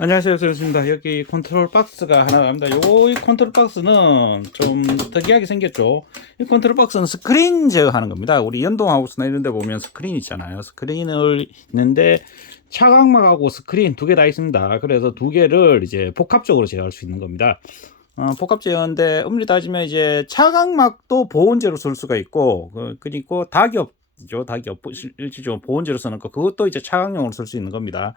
안녕하세요, 수현수입니다. 여기 컨트롤 박스가 하나 갑니다. 이 컨트롤 박스는 좀 특이하게 생겼죠. 이 컨트롤 박스는 스크린 제어하는 겁니다. 우리 연동하우스나 이런 데 보면 스크린 있잖아요. 스크린을 있는데 차광막하고 스크린 두 개 다 있습니다. 그래서 두 개를 이제 복합적으로 제어할 수 있는 겁니다. 복합 제어인데 엄밀히 따지면 이제 차광막도 보온재로 쓸 수가 있고, 그리고 다기업이죠. 다기업 실질적으로 보온재로 쓰는 거, 그것도 이제 차광용으로 쓸 수 있는 겁니다.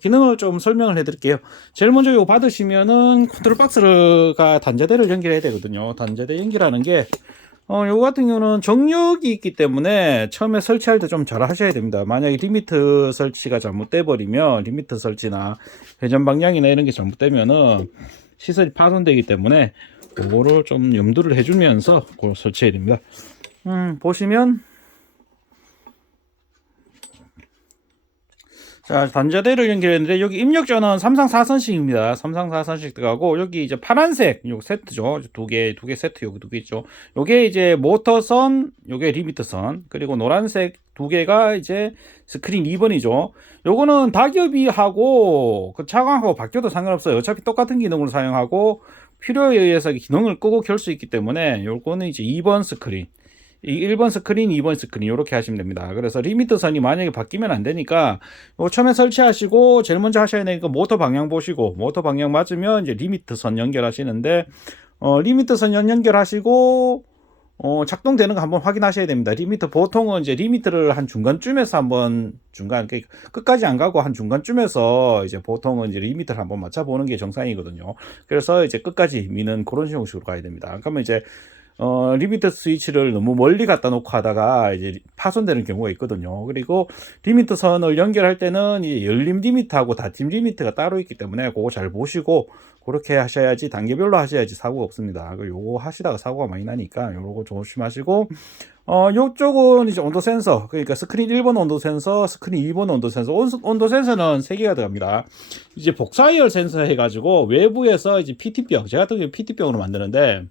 기능을 좀 설명을 해 드릴게요. 제일 먼저 이거 받으시면은 컨트롤 박스가 단자대를 연결해야 되거든요. 단자대 연결하는 게, 요거 같은 경우는 정력이 있기 때문에 처음에 설치할 때 좀 잘 하셔야 됩니다. 만약에 리미트 설치가 잘못돼 버리면, 리미트 설치나 회전 방향이나 이런 게 잘못되면은 시설이 파손되기 때문에 그거를 좀 염두를 해주면서 그걸 설치해야 됩니다. 보시면, 자, 단자대를 연결했는데 여기 입력전은 3상 4선식입니다. 3상 4선식 들어가고 여기 이제 파란색 요 세트죠. 두 개 세트 여기 두 개 있죠. 요게 이제 모터선, 요게 리미터선, 그리고 노란색 두 개가 이제 스크린 2번이죠. 요거는 다기업이하고 그 차광하고 바뀌어도 상관없어요. 어차피 똑같은 기능으로 사용하고 필요에 의해서 기능을 끄고 켤 수 있기 때문에 요거는 이제 2번 스크린. 이 1번 스크린, 2번 스크린 이렇게 하시면 됩니다. 그래서 리미터 선이 만약에 바뀌면 안 되니까 처음에 설치하시고 제일 먼저 하셔야 되니까 모터 방향 보시고 모터 방향 맞으면 이제 리미터 선 연결하시는데 리미터 선 연결하시고 작동되는 거 한번 확인하셔야 됩니다. 리미터 보통은 이제 리미터를 한 중간쯤에서 한번 그러니까 끝까지 안 가고 한 중간쯤에서 이제 보통은 이제 리미터를 한번 맞춰보는 게 정상이거든요. 그래서 이제 끝까지 미는 그런 형식으로 가야 됩니다. 그러면 이제 리미터 스위치를 너무 멀리 갖다 놓고 하다가 이제 파손되는 경우가 있거든요. 그리고 리미터 선을 연결할 때는 이 열림 리미터하고 닫힘 리미터가 따로 있기 때문에 그거 잘 보시고 그렇게 하셔야지, 단계별로 하셔야지 사고가 없습니다. 요거 하시다가 사고가 많이 나니까 요거 조심하시고, 요쪽은 이제 온도 센서, 그러니까 스크린 1번 온도 센서, 스크린 2번 온도 센서, 온도 센서는 3개가 들어갑니다. 이제 복사열 센서 해가지고 외부에서 이제 PT병, 제가 같은 경우 PT병으로 만드는데,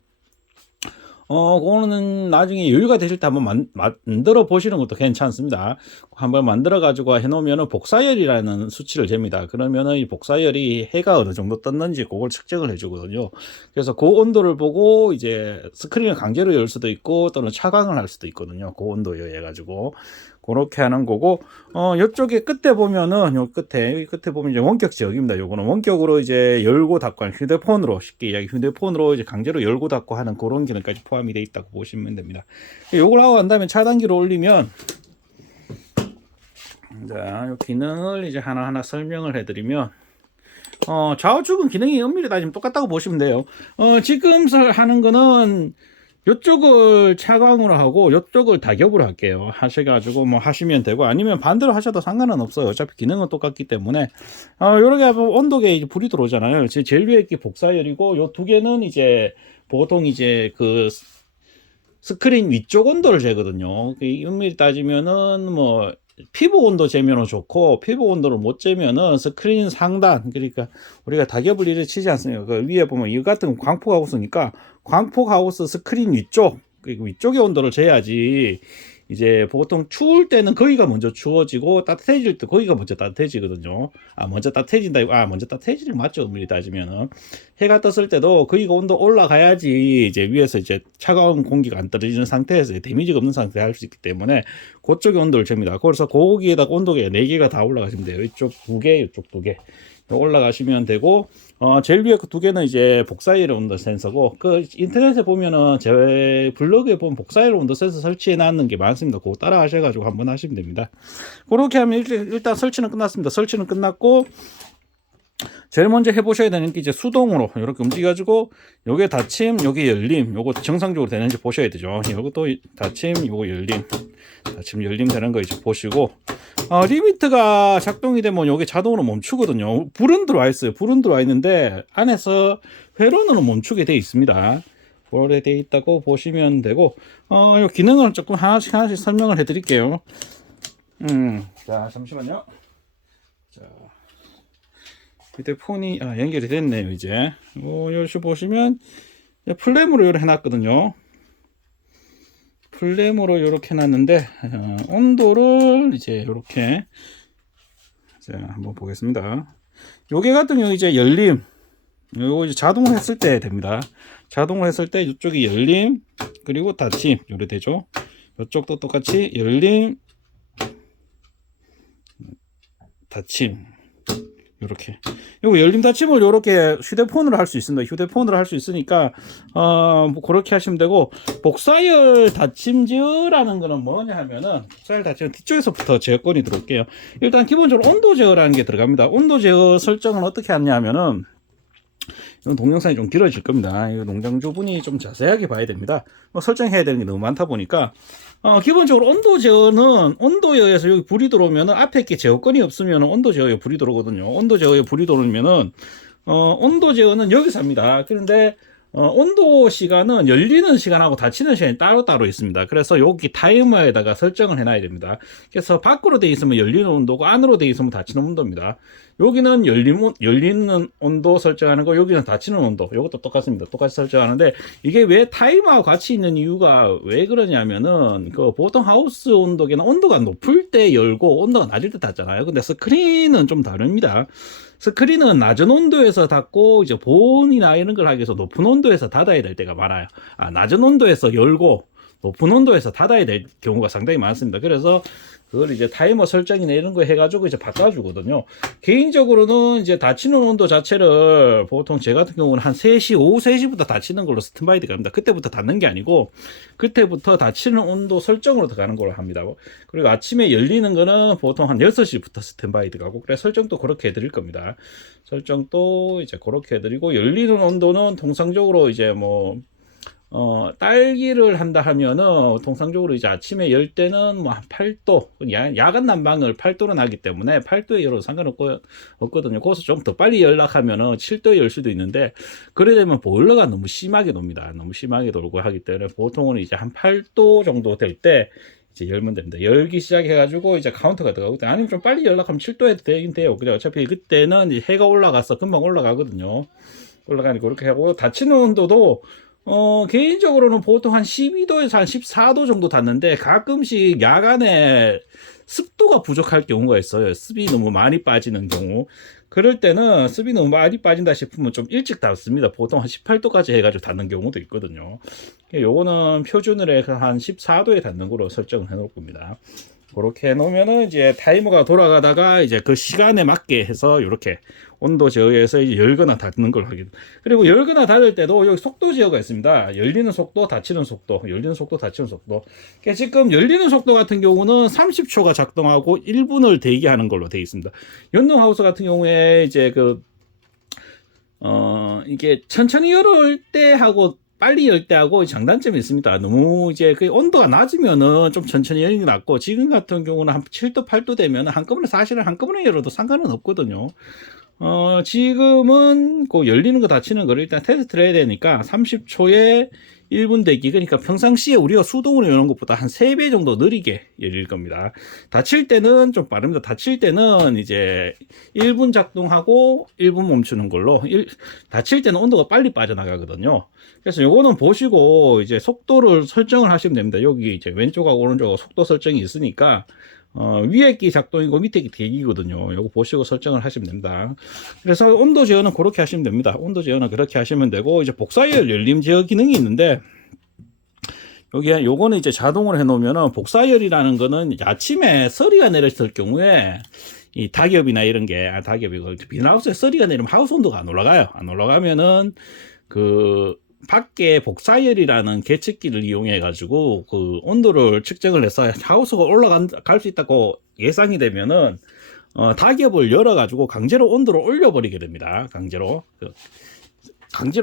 그거는 나중에 여유가 되실 때 한번 만들어 보시는 것도 괜찮습니다. 한번 만들어 가지고 해놓으면은 복사열이라는 수치를 잽니다. 그러면은 이 복사열이 해가 어느 정도 떴는지 그걸 측정을 해주거든요. 그래서 그 온도를 보고 이제 스크린을 강제로 열 수도 있고 또는 차광을 할 수도 있거든요. 그 온도에 의해 가지고. 그렇게 하는 거고, 이쪽에 끝에 보면은, 여기 끝에 보면 이제 원격 지역입니다. 요거는 원격으로 이제 열고 닫고 하는, 휴대폰으로, 쉽게 이야기 휴대폰으로 이제 강제로 열고 닫고 하는 그런 기능까지 포함이 되어 있다고 보시면 됩니다. 요걸 하고 난 다음에 차단기로 올리면, 자, 요 기능을 이제 하나하나 설명을 해드리면, 좌우측은 기능이 엄밀히 따지면 똑같다고 보시면 돼요. 지금 하는 거는, 요쪽을 차광으로 하고 요쪽을 다겹으로 할게요. 하셔가지고 뭐 하시면 되고, 아니면 반대로 하셔도 상관은 없어요. 어차피 기능은 똑같기 때문에. 요렇게 하면 온도계에 이제 불이 들어오잖아요. 제일 위에 게 복사열이고, 요 두 개는 이제 보통 이제 그 스크린 위쪽 온도를 재거든요. 엄밀히 따지면은 뭐 피부 온도 재면은 좋고, 피부 온도를 못 재면은 스크린 상단, 그러니까 우리가 다겹을 이렇게 치지 않습니까? 그 위에 보면 이 같은 광폭 하우스니까 광폭 하우스 스크린 위쪽, 그리고 위쪽의 온도를 재야지. 이제 보통 추울 때는 거기가 먼저 추워지고 따뜻해질 때 거기가 먼저 따뜻해지거든요. 먼저 따뜻해진다. 먼저 따뜻해지는 맞죠? 엄밀히 따지면은 해가 떴을 때도 거기가 온도 올라가야지 이제 위에서 이제 차가운 공기가 안 떨어지는 상태에서 데미지가 없는 상태에 할 수 있기 때문에 그쪽의 온도를 잽니다. 그래서 거기에다가 온도계가 4개가 다 올라가시면 돼요. 이쪽 2개, 이쪽 2개 올라가시면 되고, 제일 위에 그 두 개는 이제 복사열 온도 센서고, 그 인터넷에 보면은 제 블로그에 보면 복사열 온도 센서 설치해 놨는 게 많습니다. 그거 따라 하셔가지고 한번 하시면 됩니다. 그렇게 하면 일단 설치는 끝났습니다. 설치는 끝났고, 제일 먼저 해보셔야 되는 게 이제 수동으로 이렇게 움직여가지고, 요게 닫힘, 요게 열림, 요거 정상적으로 되는지 보셔야 되죠. 요것도 닫힘, 요거 열림, 닫힘 열림 되는 거 이제 보시고, 리미트가 작동이 되면 요게 자동으로 멈추거든요. 불은 들어와 있어요. 불은 들어와 있는데 안에서 회로는 멈추게 돼 있습니다. 그래 돼 있다고 보시면 되고, 요 기능을 조금 하나씩 설명을 해 드릴게요. 자, 잠시만요. 자, 휴대폰이 연결이 됐네요. 이제 여기 보시면 플램으로 이렇게 해놨거든요. 플램으로 이렇게 해놨는데, 온도를 이제 이렇게, 자, 한번 보겠습니다. 요게 같은 경우 이제 열림, 요거 이제 자동으로 했을 때 됩니다. 자동으로 했을 때 이쪽이 열림 그리고 닫힘 요래 되죠. 이쪽도 똑같이 열림 닫힘 요렇게. 요거 열림 닫힘을 요렇게 휴대폰으로 할 수 있습니다. 휴대폰으로 할 수 있으니까 뭐 그렇게 하시면 되고, 복사열 닫힘제어라는 거는 뭐냐 하면은, 복사열 닫힘 뒤쪽에서부터 제어권이 들어올게요. 일단 기본적으로 온도 제어라는 게 들어갑니다. 온도 제어 설정은 어떻게 하냐 하면은, 이건 동영상이 좀 길어질 겁니다. 이 농장주분이 좀 자세하게 봐야 됩니다. 뭐 설정해야 되는 게 너무 많다 보니까, 기본적으로 온도 제어는 온도에 의해서 여기 불이 들어오면은, 앞에 게 제어권이 없으면 온도 제어에 불이 들어오거든요. 온도 제어에 불이 들어오면은 온도 제어는 여기서 합니다. 그런데 온도 시간은 열리는 시간하고 닫히는 시간이 따로따로 있습니다. 그래서 여기 타이머에다가 설정을 해놔야 됩니다. 그래서 밖으로 되어 있으면 열리는 온도고, 안으로 되어 있으면 닫히는 온도입니다. 여기는 열리는 온도 설정하는 거, 여기는 닫히는 온도, 이것도 똑같습니다. 똑같이 설정하는데, 이게 왜 타이머와 같이 있는 이유가 왜 그러냐면은, 그 보통 하우스 온도계는 온도가 높을 때 열고 온도가 낮을 때 닫잖아요. 근데 스크린은 좀 다릅니다. 스크린은 낮은 온도에서 닫고, 이제 보온이나 이런 걸 하기 위해서 높은 온도에서 닫아야 될 때가 많아요. 낮은 온도에서 열고 높은 온도에서 닫아야 될 경우가 상당히 많습니다. 그래서 그걸 이제 타이머 설정이나 이런 거 해가지고 이제 바꿔주거든요. 개인적으로는 이제 닫히는 온도 자체를 보통 제 같은 경우는 한 3시, 오후 3시부터 닫히는 걸로 스탠바이 들어갑니다. 그때부터 닫는 게 아니고, 그때부터 닫히는 온도 설정으로 들어가는 걸로 합니다. 그리고 아침에 열리는 거는 보통 한 6시부터 스탠바이 들어가고, 그래 설정도 그렇게 해드릴 겁니다. 설정도 이제 그렇게 해드리고, 열리는 온도는 통상적으로 이제 뭐 딸기를 한다 하면은 통상적으로 이제 아침에 열 때는 뭐 한 8도, 야간 난방을 8도로 나기 때문에 8도에 열어도 상관없거든요. 거기서 좀 더 빨리 연락하면은 7도에 열 수도 있는데, 그래 되면 보일러가 너무 심하게 돕니다. 너무 심하게 돌고 하기 때문에 보통은 이제 한 8도 정도 될 때 이제 열면 됩니다. 열기 시작해가지고 이제 카운터가 들어가거든요. 아니면 좀 빨리 연락하면 7도 해도 되긴 돼요. 근데 어차피 그때는 이제 해가 올라가서 금방 올라가거든요. 올라가니까 그렇게 하고, 닫히는 온도도 개인적으로는 보통 한 12도에서 한 14도 정도 닿는데, 가끔씩 야간에 습도가 부족할 경우가 있어요. 습이 너무 많이 빠지는 경우. 그럴 때는 습이 너무 많이 빠진다 싶으면 좀 일찍 닫습니다. 보통 한 18도까지 해가지고 닫는 경우도 있거든요. 요거는 표준으로 해서 한 14도에 닫는 거로 설정을 해 놓을 겁니다. 그렇게 해놓으면은 이제 타이머가 돌아가다가 이제 그 시간에 맞게 해서 이렇게 온도 제어해서 이제 열거나 닫는 걸 하게. 그리고 열거나 닫을 때도 여기 속도 제어가 있습니다. 열리는 속도, 닫히는 속도, 열리는 속도, 닫히는 속도. 그러니까 지금 열리는 속도 같은 경우는 30초가 작동하고 1분을 대기하는 걸로 되어 있습니다. 연동하우스 같은 경우에 이제 이게 천천히 열을 때 하고 빨리 열 때하고 장단점이 있습니다. 너무 이제 그 온도가 낮으면은 좀 천천히 열는 게 낫고, 지금 같은 경우는 한 7도, 8도 되면 한꺼번에, 사실은 한꺼번에 열어도 상관은 없거든요. 지금은 그 열리는 거 닫히는 거를 일단 테스트를 해야 되니까 30초에 1분 대기, 그러니까 평상시에 우리가 수동으로 여는 것보다 한 3배 정도 느리게 열릴 겁니다. 닫힐 때는 좀 빠릅니다. 닫힐 때는 이제 1분 작동하고 1분 멈추는 걸로, 닫힐 때는 온도가 빨리 빠져나가거든요. 그래서 요거는 보시고 이제 속도를 설정을 하시면 됩니다. 여기 이제 왼쪽하고 오른쪽하고 속도 설정이 있으니까, 위에 끼 작동이고 밑에 끼 대기거든요. 요거 보시고 설정을 하시면 됩니다. 그래서 온도 제어는 그렇게 하시면 됩니다. 온도 제어는 그렇게 하시면 되고, 이제 복사열 열림 제어 기능이 있는데, 여기에 요거는 이제 자동으로 해 놓으면은, 복사열이라는 거는 아침에 서리가 내렸을 경우에 이 닭엽이나 이런 게, 닭엽이고 비닐하우스에 서리가 내리면 하우스 온도가 안 올라가요. 안 올라가면은 밖에 복사열이라는 계측기를 이용해 가지고 그 온도를 측정을 해서 하우스가 올라갈 수 있다고 예상이 되면은 닭엽을 열어 가지고 강제로 온도를 올려 버리게 됩니다. 강제로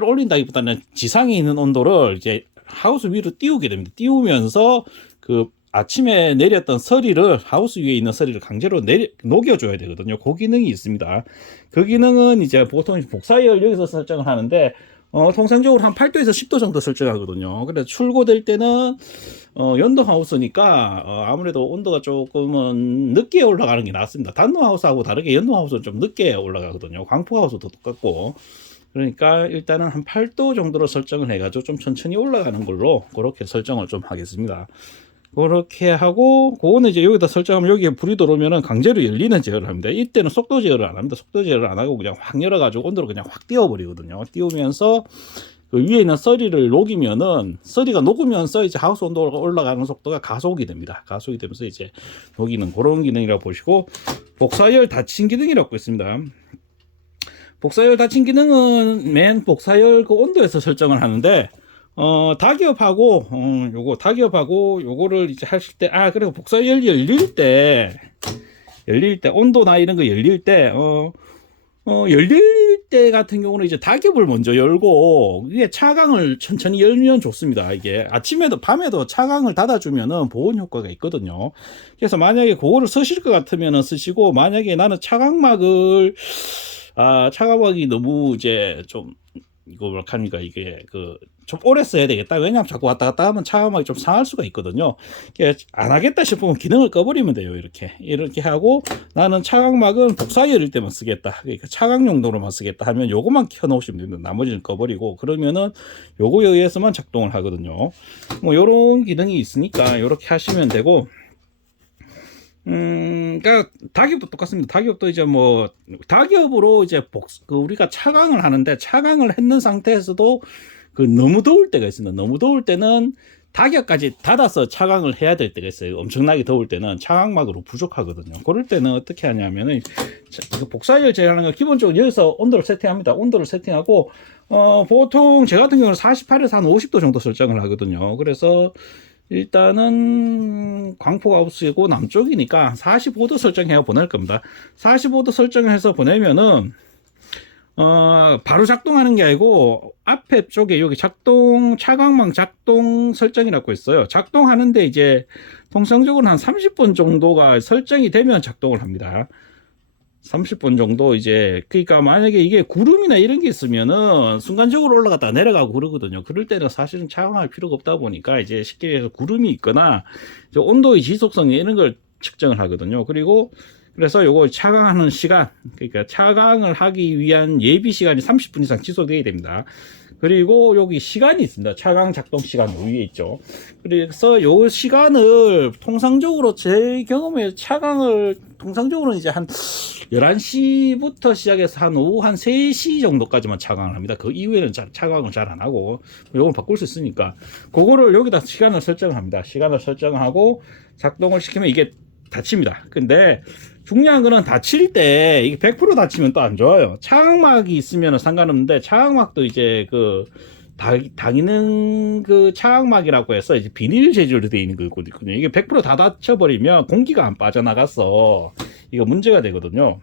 올린다기보다는 지상에 있는 온도를 이제 하우스 위로 띄우게 됩니다. 띄우면서 그 아침에 내렸던 서리를, 하우스 위에 있는 서리를 강제로 녹여줘야 되거든요. 그 기능이 있습니다. 그 기능은 이제 보통 복사열 여기서 설정을 하는데, 통상적으로 한 8도에서 10도 정도 설정하거든요. 그래서 출고될 때는 연동하우스니까 아무래도 온도가 조금은 늦게 올라가는 게 낫습니다. 단노하우스하고 다르게 연동하우스는 좀 늦게 올라가거든요. 광포하우스도 똑같고. 그러니까 일단은 한 8도 정도로 설정을 해가지고 좀 천천히 올라가는 걸로 그렇게 설정을 좀 하겠습니다. 그렇게 하고, 그거는 이제 여기다 설정하면 여기에 불이 들어오면은 강제로 열리는 제어를 합니다. 이때는 속도 제어를 안 합니다. 속도 제어를 안 하고 그냥 확 열어가지고 온도를 그냥 확 띄워버리거든요. 띄우면서 그 위에 있는 서리를 녹이면은, 서리가 녹으면서 이제 하우스 온도가 올라가는 속도가 가속이 됩니다. 가속이 되면서 이제 녹이는 그런 기능이라고 보시고, 복사열 닫힌 기능이라고 있습니다. 복사열 닫힌 기능은 맨 복사열 그 온도에서 설정을 하는데, 요거 요거를 이제 하실 때, 그리고 복사열 열릴 때 온도나 이런 거 열릴 때 같은 경우는 이제 닭엽을 먼저 열고 위에 차광을 천천히 열면 좋습니다. 이게 아침에도 밤에도 차광을 닫아주면은 보온 효과가 있거든요. 그래서 만약에 그거를 쓰실 것 같으면은 쓰시고, 만약에 나는 차광막이 너무 이제 좀, 이거 뭐랄까, 이게 좀 오래 써야 되겠다. 왜냐하면 자꾸 왔다 갔다 하면 차광막이 좀 상할 수가 있거든요. 안 하겠다 싶으면 기능을 꺼버리면 돼요. 이렇게 하고, 나는 차광막은 복사 열릴 때만 쓰겠다, 그러니까 차광 용도로만 쓰겠다 하면 요거만 켜놓으시면 됩니다. 나머지는 꺼버리고, 그러면은 요거에 의해서만 작동을 하거든요. 뭐 요런 기능이 있으니까 요렇게 하시면 되고, 그러니까 닭엽도 똑같습니다. 닭엽도 이제 뭐 닭엽으로 이제 우리가 차광을 하는데, 차광을 했는 상태에서도 너무 더울 때가 있습니다. 너무 더울 때는 닭엽까지 닫아서 차광을 해야 될 때가 있어요. 엄청나게 더울 때는 차광막으로 부족하거든요. 그럴 때는 어떻게 하냐면은, 복사열 제어하는 거 기본적으로 여기서 온도를 세팅합니다. 온도를 세팅하고, 보통 제 같은 경우는 48에서 한 50도 정도 설정을 하거든요. 그래서 일단은 광포가 없이고 남쪽이니까 45도 설정해 보낼 겁니다. 45도 설정해서 보내면은 바로 작동하는 게 아니고, 앞에 쪽에 여기 차광망 작동 설정이라고 있어요. 작동하는데 이제 통상적으로 한 30분 정도가 설정이 되면 작동을 합니다. 30분 정도 이제, 그러니까 만약에 이게 구름이나 이런 게 있으면은 순간적으로 올라갔다 내려가고 그러거든요. 그럴 때는 사실은 차광할 필요가 없다 보니까, 이제 쉽게 얘기해서 구름이 있거나 온도의 지속성 이런 걸 측정을 하거든요. 그래서 요거 차광하는 시간, 그러니까 차광을 하기 위한 예비 시간이 30분 이상 지속되어야 됩니다. 그리고 여기 시간이 있습니다. 차광 작동 시간 위에 있죠. 그래서 요 시간을 통상적으로, 제 경험에 차광을 통상적으로는 이제 한 11시부터 시작해서 한 오후 한 3시 정도까지만 차광을 합니다. 그 이후에는 차광을 잘 안 하고, 요걸 바꿀 수 있으니까 그거를 여기다 시간을 설정을 합니다. 시간을 설정하고 작동을 시키면 이게 닫힙니다. 근데 중요한 거는 닫힐 때 이게 100% 닫히면 또 안 좋아요. 차광막이 있으면 상관없는데, 차광막도 이제 다기능 차광막이라고 해서 이제 비닐 재질로 되어 있는 거거든요. 이게 100% 다 닫혀버리면 공기가 안 빠져나가서 이거 문제가 되거든요.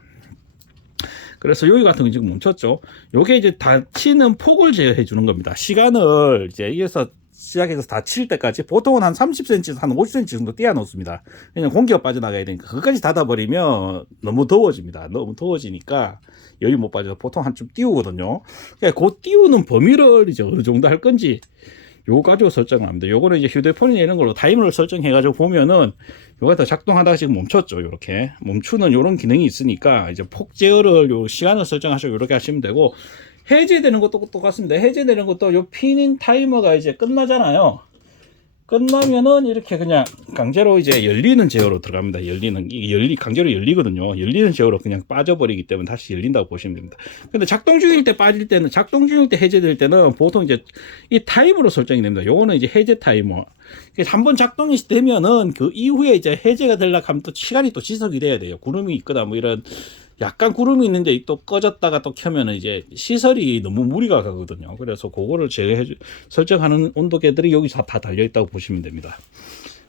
그래서 여기 같은 거 지금 멈췄죠. 요게 이제 닫히는 폭을 제어해 주는 겁니다. 시간을 이제 이어서 시작해서 닫힐 때까지 보통은 한 30cm에서 한 50cm 정도 띄워 놓습니다. 왜냐면 공기가 빠져나가야 되니까. 그것까지 닫아버리면 너무 더워집니다. 너무 더워지니까 열이 못 빠져서 보통 한좀 띄우거든요. 그러니까 그 띄우는 범위를 이제 어느 정도 할 건지 요거 가지고 설정을 합니다. 요거는 이제 휴대폰이나 이런 걸로 타이머를 설정해 가지고 보면은 요거 다 작동하다가 지금 멈췄죠. 요렇게 멈추는 요런 기능이 있으니까, 이제 폭 제어를 요 시간을 설정하시고 요렇게 하시면 되고, 해제되는 것도 똑같습니다. 해제되는 것도 요 피닝 타이머가 이제 끝나잖아요. 끝나면은 이렇게 그냥 강제로 이제 열리는 제어로 들어갑니다. 강제로 열리거든요. 열리는 제어로 그냥 빠져버리기 때문에 다시 열린다고 보시면 됩니다. 근데 작동 중일 때 해제될 때는 보통 이제 이 타이머로 설정이 됩니다. 요거는 이제 해제 타이머. 한번 작동이 되면은 그 이후에 이제 해제가 되려고 하면 또 시간이 또 지속이 돼야 돼요. 구름이 있거나 뭐 이런 약간 구름이 있는데 또 꺼졌다가 또 켜면은 이제 시설이 너무 무리가 가거든요. 그래서 그거를 설정하는 온도계들이 여기서 다 달려있다고 보시면 됩니다.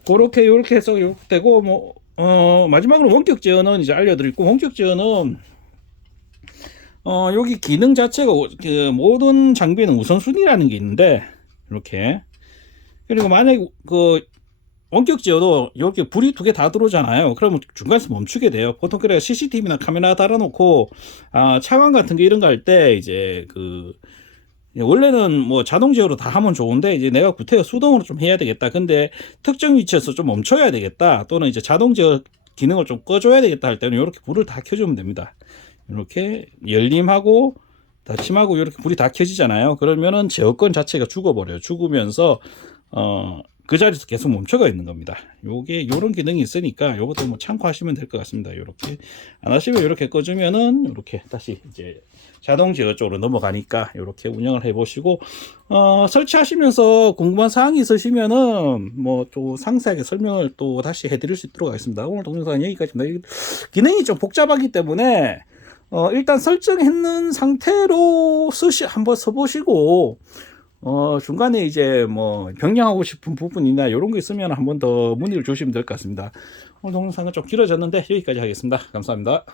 요렇게 해서 이렇게 되고, 마지막으로 원격 제어는 이제 알려드리고, 원격 제어는 여기 기능 자체가 모든 장비에는 우선순위라는 게 있는데, 이렇게. 그리고 만약에 원격 제어도 이렇게 불이 2개 다 들어오잖아요. 그러면 중간에서 멈추게 돼요. 보통 그래 CCTV나 카메라 달아놓고 차광 같은 게 이런 거 할 때 이제 원래는 뭐 자동 제어로 다 하면 좋은데, 이제 내가 구태여 수동으로 좀 해야 되겠다. 근데 특정 위치에서 좀 멈춰야 되겠다. 또는 이제 자동 제어 기능을 좀 꺼줘야 되겠다 할 때는 이렇게 불을 다 켜주면 됩니다. 이렇게 열림하고 닫힘하고 이렇게 불이 다 켜지잖아요. 그러면은 제어권 자체가 죽어버려요. 죽으면서 그 자리에서 계속 멈춰가 있는 겁니다. 요게 요런 기능이 있으니까 요것도 뭐 참고하시면 될 것 같습니다. 요렇게 안 하시면 요렇게 꺼주면은 요렇게 다시 이제 자동 제어 쪽으로 넘어가니까 요렇게 운영을 해 보시고 설치하시면서 궁금한 사항이 있으시면은 뭐 또 상세하게 설명을 또 다시 해 드릴 수 있도록 하겠습니다. 오늘 동영상은 여기까지입니다. 기능이 좀 복잡하기 때문에 일단 설정했는 상태로 한번 써보시고 중간에 이제 뭐 변경하고 싶은 부분이나 이런 거 있으면 한 번 더 문의를 주시면 될 것 같습니다. 오늘 동영상은 좀 길어졌는데 여기까지 하겠습니다. 감사합니다.